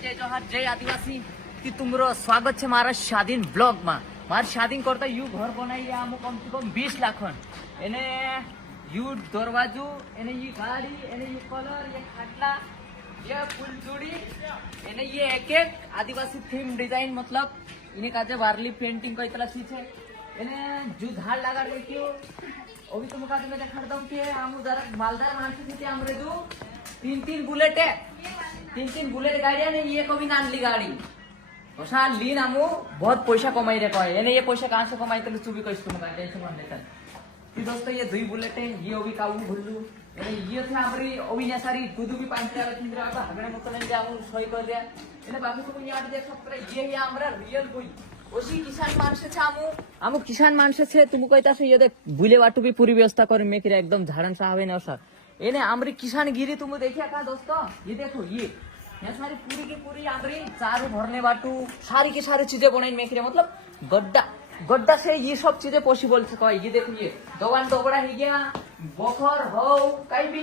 जय जोहार जय आदिवासी की तुमरो स्वागत है मारा शादीन ब्लॉग में मार शादीन करता यू घर बनाई आमु कम से कम 20 लाख एने यू दरवाजू एने ये गाड़ी एने ये कलर ये खाटला ये फुलचूड़ी एने ये एक एक आदिवासी थीम डिजाइन मतलब इन्हें काजे वारली पेंटिंग को इतना चीज है एने जो झाड़ लगा रही अभी तुम काजे में देखा दम के आमु जरा मालदार मानसी थी हमरे दो तीन बुलेट है तीन बुलेट गाड़िया ने ये कभी नान ली गाड़ी ओसा लीन आमु बहुत पैसा कमाई रे कहे एने ये पैसा कहां से कमाई तले चुबी कइस तुम गाड़ी से मान लेता कि दोस्तों ये दुई बुलेट है ये अभी काऊ भुल्लू एने ये थे हमरी अभी ने सारी गुदू भी पांच वाला तिंद्रा बा हगणे मतलब जे आमु सही कर दिया एने बाकी को याद दे सब ये हमरा रियल कोई ओसी किसान मानसे छे आमु किसान मानसे छे तुम कहता से ये देख बुले वाटू भी पूरी व्यवस्था कर में कि एकदम झाड़न साहब ने सर एने आमरी किसान गिरी तुम देखिया का दोस्तों ये देखो ये यहाँ सारी पूरी की पूरी आमरी चारू भरने बाटू सारी की सारी चीजें बनाई मेखरे मतलब गड्ढा से ये सब चीजें पॉसिबल है ये देखो ये दवान दोबड़ा है गया बखर हो कहीं भी